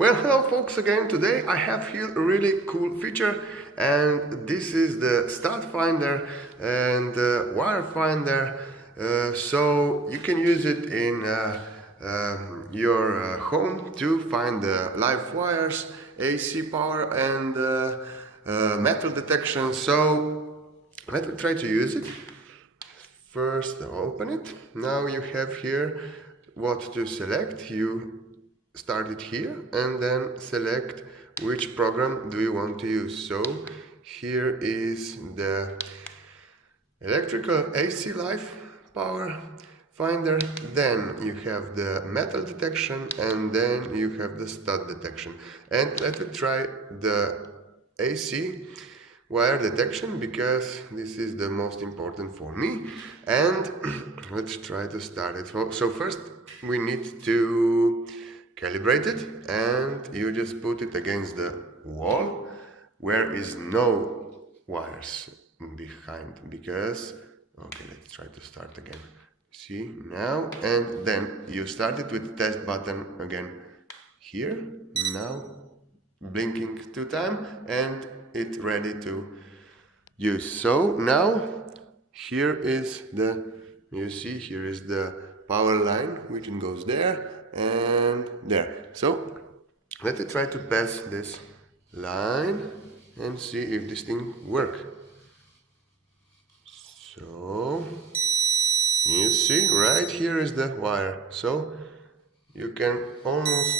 Well, hello folks again. Today I have here a really cool feature, and this is the start finder and wire finder. So you can use it in your home to find the live wires, AC power and metal detection. So let me try to use it. First open it. Now you have here what to select. You start it here and then select which program do you want to use. So here is the electrical AC live power finder, then you have the metal detection, and then you have the stud detection. And let me try the AC wire detection because this is the most important for me. And let's try to start it. So first we need to calibrate it, and you just put it against the wall where is no wires behind, because okay, let's try to start again. See now, and then you start it with the test button again here. Now blinking 2 times and it's ready to use. So now here is the, you see here is the power line which goes there and there. So let me try to pass this line and see if this thing works. So you see right here is the wire, so you can almost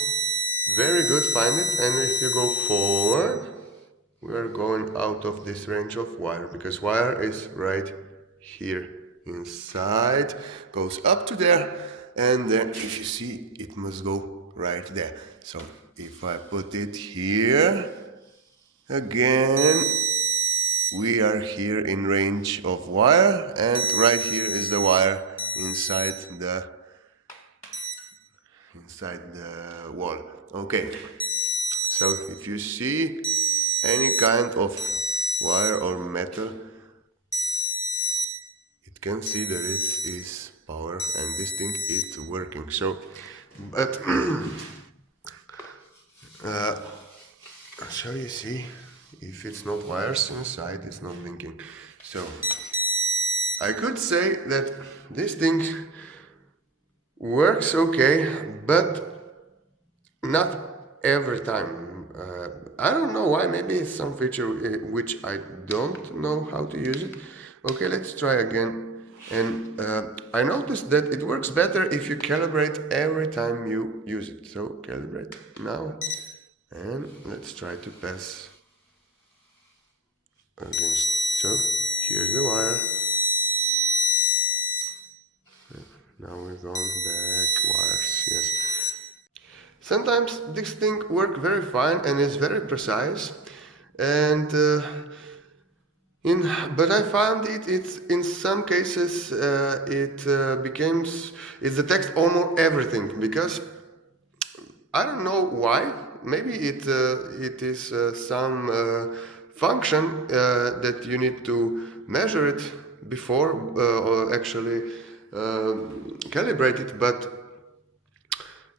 very good find it. And if you go forward, we are going out of this range of wire, because wire is right here inside, goes up to there, and then if you see it must go right there. So if I put it here again, we are here in range of wire, and right here is the wire inside the wall. Okay, so if you see any kind of wire or metal, it can see that it is power, and this thing is working. So but so you see, if it's not wires inside, it's not blinking. So I could say that this thing works okay, but not every time. I don't know why. Maybe it's some feature which I don't know how to use it. Okay, let's try again. And I noticed that it works better if you calibrate every time you use it. So calibrate now, and let's try to pass against. So here's the wire. Now we're going back wires. Yes. Sometimes this thing works very fine and is very precise, and but I found it's in some cases it detects almost everything, because I don't know why. Maybe it is some function that you need to measure it before or actually calibrate it, but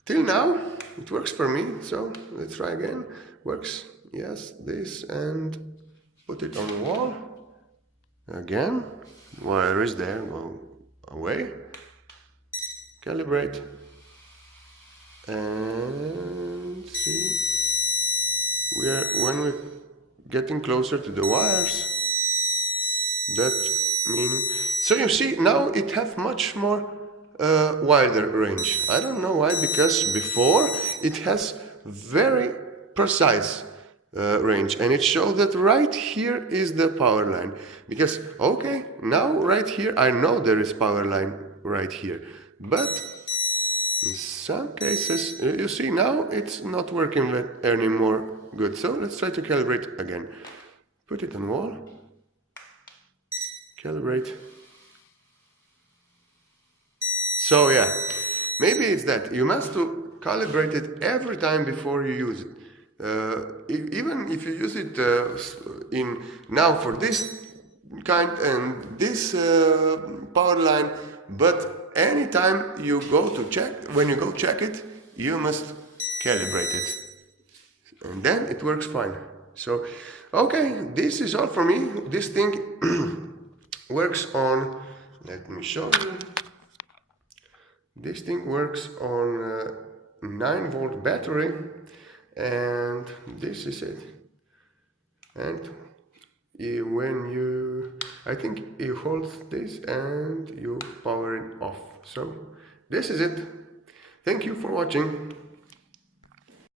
till now it works for me. So let's try again. Works. Yes, this, and put it on the wall again. Wire is there, go away, calibrate, and see, when we're getting closer to the wires, that means, so you see now it have much more wider range. I don't know why, because before it has very precise range, and it shows that right here is the power line, because okay, now right here I know there is power line right here, but in some cases you see now it's not working anymore good. So let's try to calibrate again. Put it on wall, calibrate. So yeah, maybe it's that you must to calibrate it every time before you use it. Even if you use it in now for this kind and this power line, but anytime you go to check, when you go check it, you must calibrate it. and then it works fine. So okay, this is all for me. This thing works on, let me show you. This thing works on 9-volt battery, and this is it. And when you, I think you hold this and you power it off. So this is it. Thank you for watching.